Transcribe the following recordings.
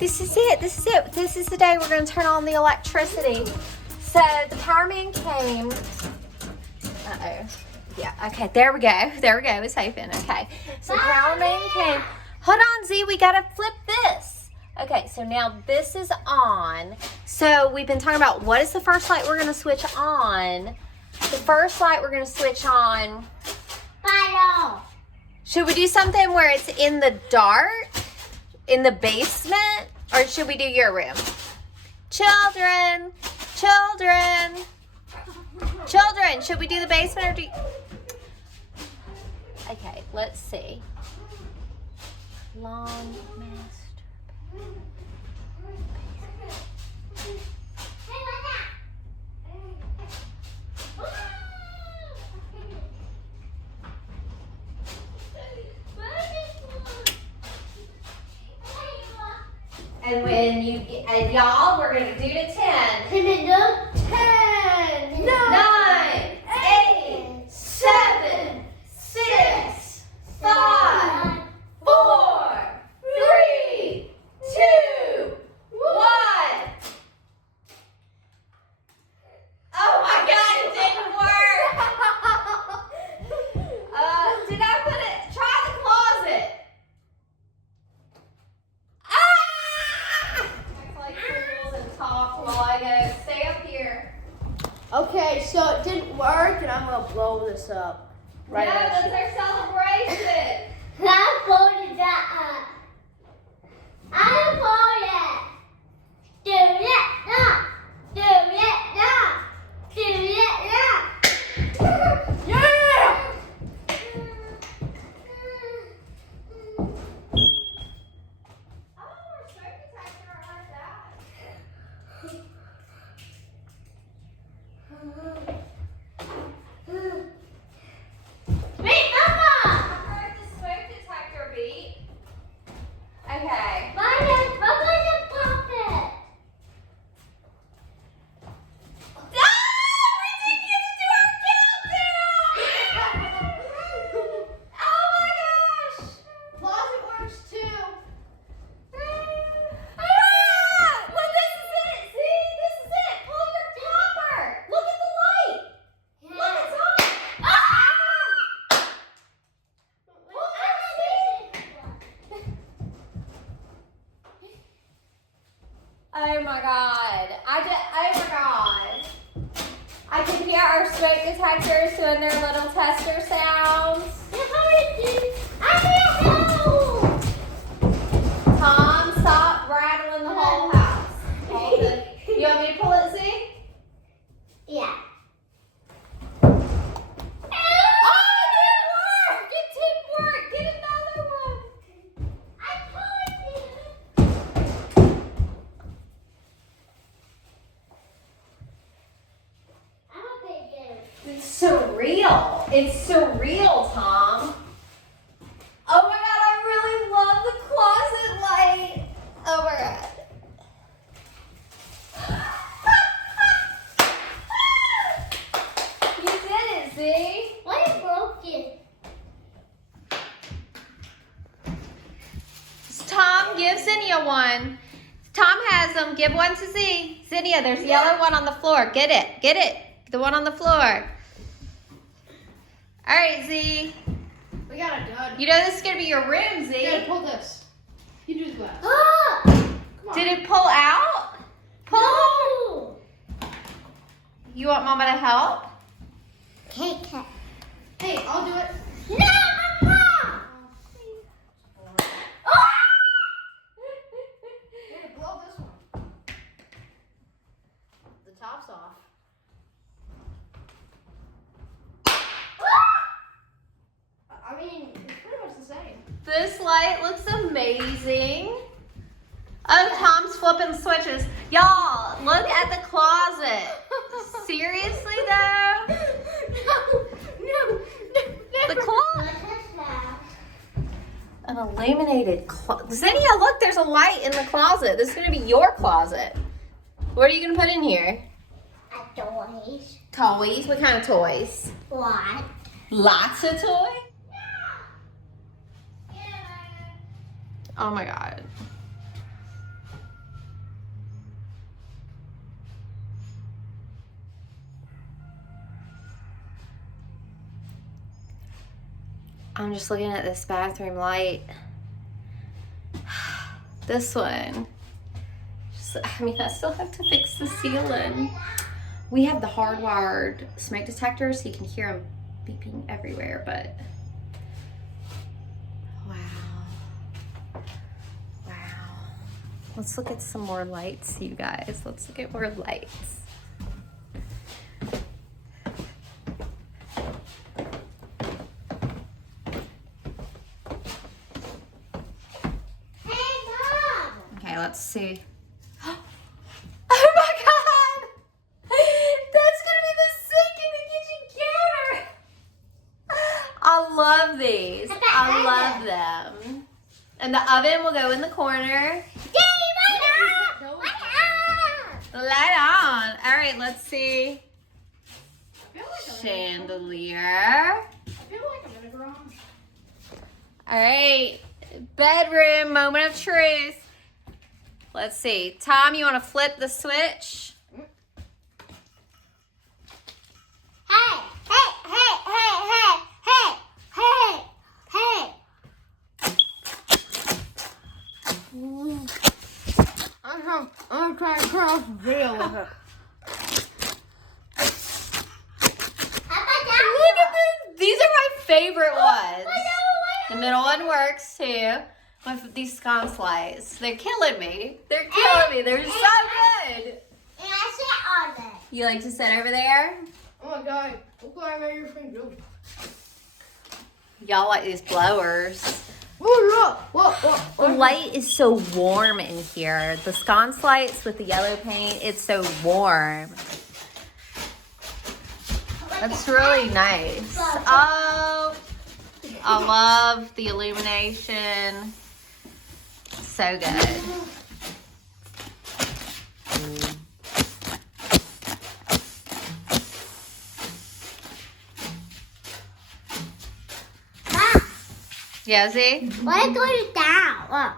This is it. This is it. This is the day we're going to turn on the electricity. So the power man came. Uh-oh. Yeah, okay, there we go. There we go. It's open. Okay. So the power man came. Hold on, Z. We got to flip this. Okay, so now this is on. So we've been talking about what is the first light we're going to switch on. The first light we're going to switch on. Should we do something where it's in the dark? In the basement? Or should we do your room? Children. Children. Children. Should we do the basement or do you... Okay, let's see. Long master. And when you get, and y'all, we're gonna do to 10. 10, 9, 8, 7, 6, 5, 4, 3, 2, 1. Oh my God, it didn't work. Did I put it? Try the closet. Act like Frugal and talk while I go. Stay up here. Okay, so it didn't work, and I'm gonna blow this up. Right No, at that's you. our celebration. I voted that up. I voted. Do it now. Do it now. Do it now. Yeah! Oh, our smoke detector like that. Wait, Mama! I heard the smoke detector beep. Okay. Mama just popped it. Ah! We didn't get to do our countdown! Oh my gosh! Closet works too. Ah! Well, this is it. See? This is it. Pull your topper. Look at the light. Look, it's on. Ah! Oh my God. Oh my God. I can hear our smoke detectors doing their little tester sounds. Tom, stop rattling the whole house. Hold it. You want me to pull it, Z? Yeah. Oh, it didn't work. It didn't work. Get another one. I told you. I'm a big dude. It's surreal. It's surreal, Tom. Oh my God, I really love the closet light. Oh my God. You did it, Z. Why is broken? Tom, give Zinnia one. Tom has them. Give one to Z. Zinnia, there's a yellow one on the floor. Get it. Get it. The one on the floor. All right, Z. We got it done. You know this is going to be your room, Z. Yeah, pull this. You do the glass. Ah! Come on. Did it pull out? Pull? No! You want Mama to help? Take it. Hey, I'll do it. No, Mama! Here, blow this one. The top's off. I mean, it's pretty much the same. This light looks amazing. Oh, Tom's flipping switches. Y'all, look at the closet. Seriously, though? No. The closet. An illuminated closet. Zinnia, look, there's a light in the closet. This is going to be your closet. What are you going to put in here? Toys. Toys? What kind of toys? What? Lots of toys? Oh my God. I'm just looking at this bathroom light. This one. I mean, I still have to fix the ceiling. We have the hardwired smoke detector, so you can hear them beeping everywhere, but wow. Let's look at some more lights, you guys. Let's look at more lights. Okay, let's see. Oh my God! That's gonna be the sink in the kitchen counter. I love these. I love them. And the oven will go in the corner. Light on. All right, let's see. Chandelier. I feel like I'm in a garage. All right, bedroom, moment of truth. Let's see. Tom, you want to flip the switch? I'm trying to cross the veil with it. Look at this. These are my favorite ones. The middle one works too. With these sconce lights. They're killing me. They're killing me. They're so good. You like to sit over there? Oh my God, look what I made your finger do. Y'all like these blowers. Look. The light is so warm in here. The sconce lights with the yellow paint, it's so warm. That's really nice. Oh, I love the illumination. So good. Yeah, see? What goes down?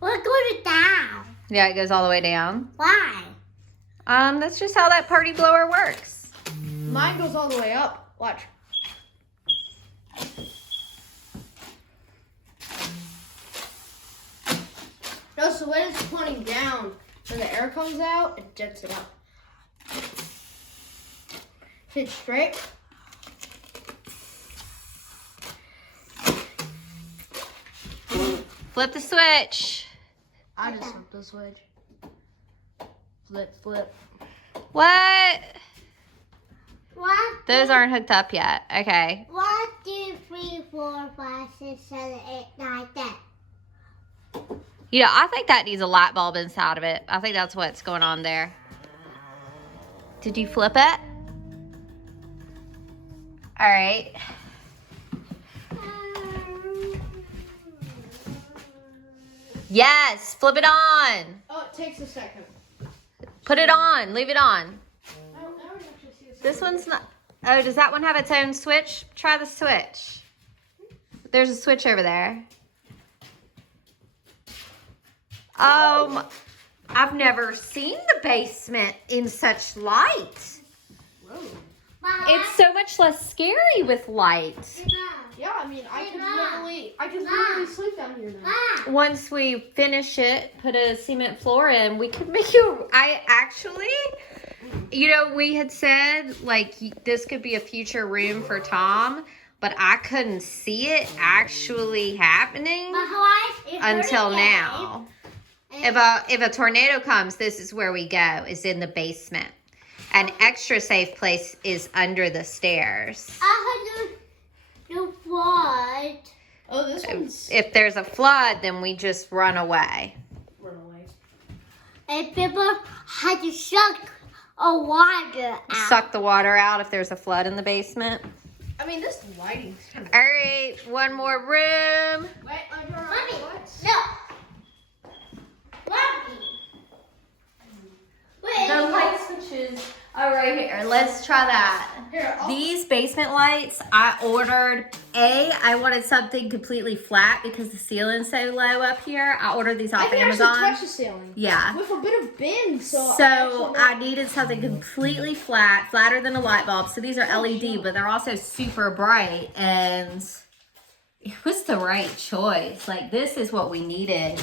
What goes down? Yeah, it goes all the way down. Why? That's just how that party blower works. Mine goes all the way up. Watch. No, so when it's pointing down, when the air comes out, it jets it up. Sit straight. Flip the switch. I just flipped the switch. Flip. What? One, Those aren't hooked up yet. Okay. 1, 2, 3, 4, 5, 6, 7, 8, 9, 10. You know, I think that needs a light bulb inside of it. I think that's what's going on there. Did you flip it? All right. Yes, flip it on. Oh, it takes a second. Put it on. Leave it on. I don't actually see a This one's not. Oh, does that one have its own switch? Try the switch. There's a switch over there. I've never seen the basement in such light. Whoa. It's so much less scary with light. Yeah, I mean, I could literally sleep down here now. Once we finish it, put a cement floor in, we could make you. You know, we had said like this could be a future room for Tom, but I couldn't see it actually happening until now. If a tornado comes, this is where we go, is in the basement. An extra safe place is under the stairs. The flood. Oh, this one's If there's a flood, then we just run away. run away. And people had to suck a water out. Suck the water out if there's a flood in the basement. I mean, this lighting's kind of. All right, one more room. Wait, Mommy, what? no. Mommy. Wait. The light switches are right here. Let's try that. Here, These basement lights, I ordered. I wanted something completely flat because the ceiling's so low up here. I ordered these I off can Amazon. actually touch the ceiling. Yeah. With a bit of bend, so. So I needed something completely flat, flatter than a light bulb. So these are LED, but they're also super bright. And it was the right choice. Like, this is what we needed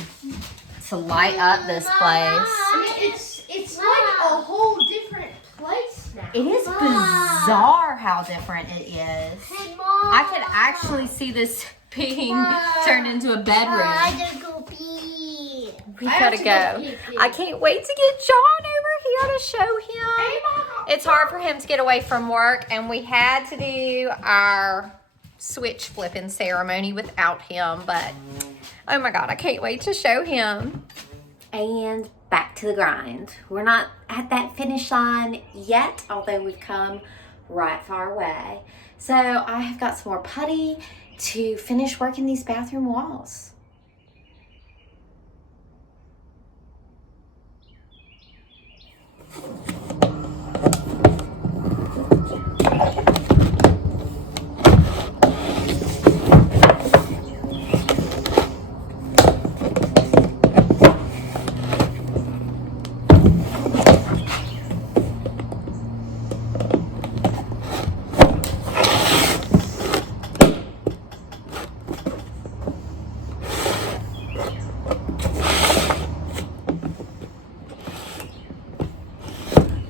to light up this place. I mean, it's like a whole different place now. It is bizarre how different it is. Hey, Mom. I could actually see this being turned into a bedroom. I gotta go pee. We I gotta have to go. go pee. I can't wait to get John over here to show him. It's hard for him to get away from work, and we had to do our switch flipping ceremony without him, but oh my God, I can't wait to show him. And back to the grind. We're not at that finish line yet, although we've come right far away. So I have got some more putty to finish working these bathroom walls.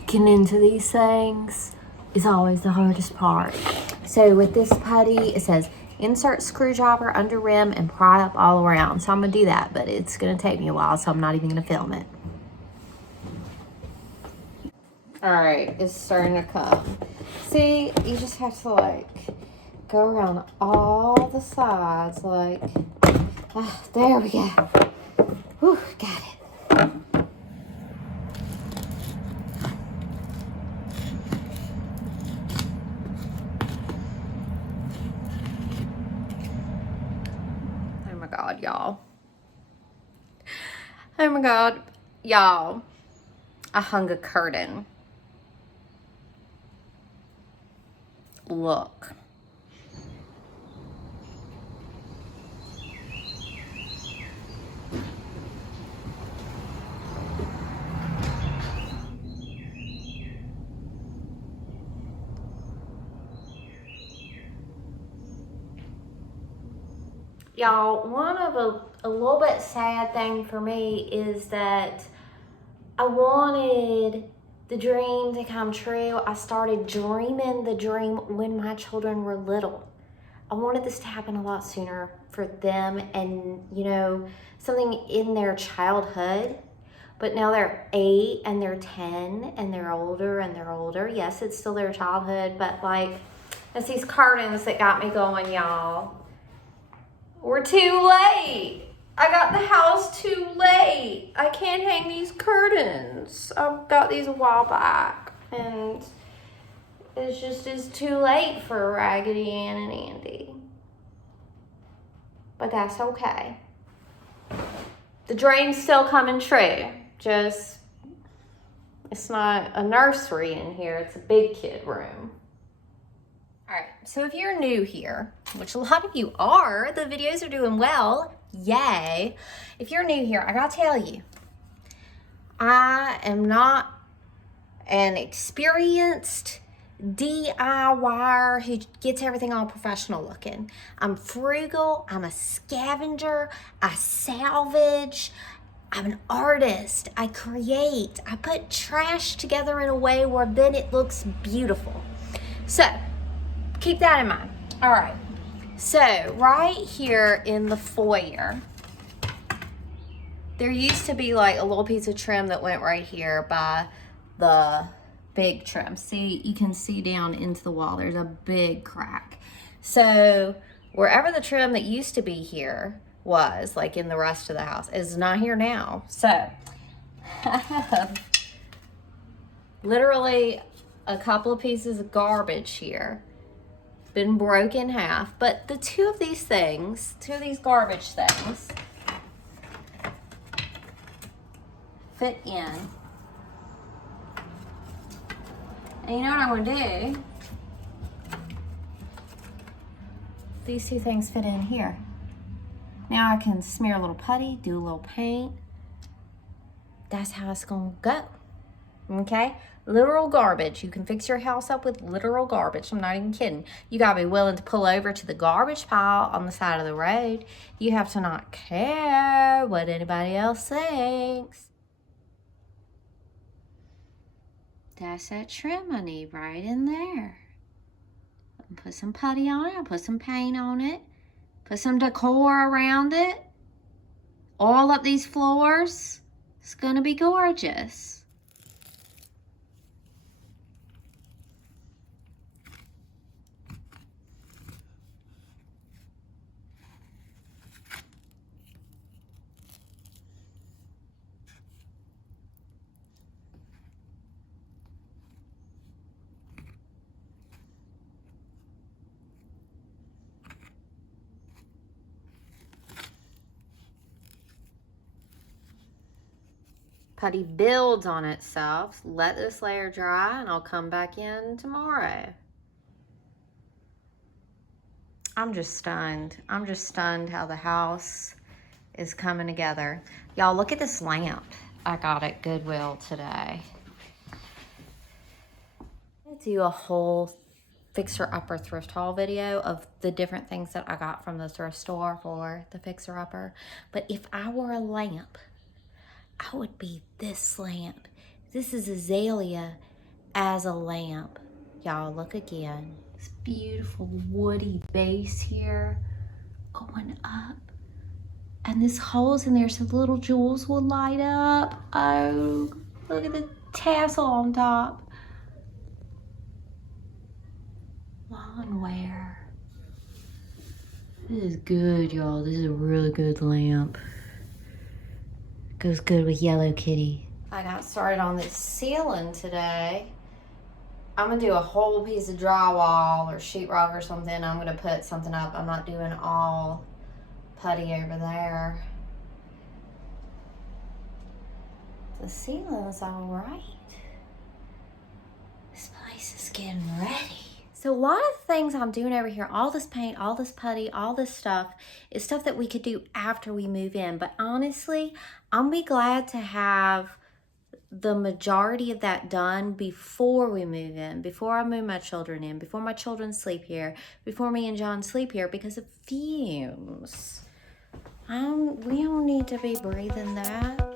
Getting into these things is always the hardest part. So with this putty, it says insert screwdriver under rim and pry up all around. So I'm gonna do that, but it's gonna take me a while, so I'm not even gonna film it. All right, it's starting to come. See, you just have to like go around all the sides, like, there we go. Whew, got it. God, y'all. Oh my God, y'all. I hung a curtain. Look. Y'all, one of a little bit sad thing for me is that I wanted the dream to come true. I started dreaming the dream when my children were little. I wanted this to happen a lot sooner for them and, you know, something in their childhood. But now they're 8 and they're 10 and they're older and they're older. Yes, it's still their childhood, but like, it's these curtains that got me going, y'all. We're too late. I got the house too late. I can't hang these curtains. I got these a while back, and it's too late for Raggedy Ann and Andy. But that's okay. The dream's still coming true. Just, it's not a nursery in here. It's a big kid room. All right, so if you're new here, which a lot of you are, the videos are doing well, yay. If you're new here, I gotta tell you, I am not an experienced DIYer who gets everything all professional looking. I'm frugal, I'm a scavenger, I salvage, I'm an artist, I create, I put trash together in a way where then it looks beautiful. So, keep that in mind. All right, so right here in the foyer, there used to be like a little piece of trim that went right here by the big trim. See, you can see down into the wall, there's a big crack. So wherever the trim that used to be here was, like in the rest of the house, is not here now. So I have literally a couple of pieces of garbage here, been broken in half, but the two of these garbage things fit in. And you know what I'm gonna do? These two things fit in here. Now I can smear a little putty, do a little paint. That's how it's gonna go. Okay? Literal garbage. You can fix your house up with literal garbage. I'm not even kidding. You gotta be willing to pull over to the garbage pile on the side of the road. You have to not care what anybody else thinks. That's that trim I need right in there. Put some putty on it. I'll put some paint on it. Put some decor around it. Oil up these floors. It's gonna be gorgeous. Putty builds on itself. Let this layer dry and I'll come back in tomorrow. I'm just stunned. I'm just stunned how the house is coming together. Y'all, look at this lamp I got at Goodwill today. I'm gonna do a whole fixer-upper thrift haul video of the different things that I got from the thrift store for the fixer-upper. But if I were a lamp, I would be this lamp. This is Azalea as a lamp. Y'all, look again. This beautiful woody base here going up. And this hole's in there so the little jewels will light up. Oh, look at the tassel on top. Lawn wear. This is good, y'all. This is a really good lamp. Goes good with Yellow Kitty. I got started on this ceiling today. I'm gonna do a whole piece of drywall or sheetrock or something. I'm gonna put something up. I'm not doing all putty over there. The ceiling's all right. This place is getting ready. So a lot of the things I'm doing over here, all this paint, all this putty, all this stuff, is stuff that we could do after we move in. But honestly, I'm be glad to have the majority of that done before we move in, before I move my children in, before my children sleep here, before me and John sleep here, because of fumes. We don't need to be breathing that.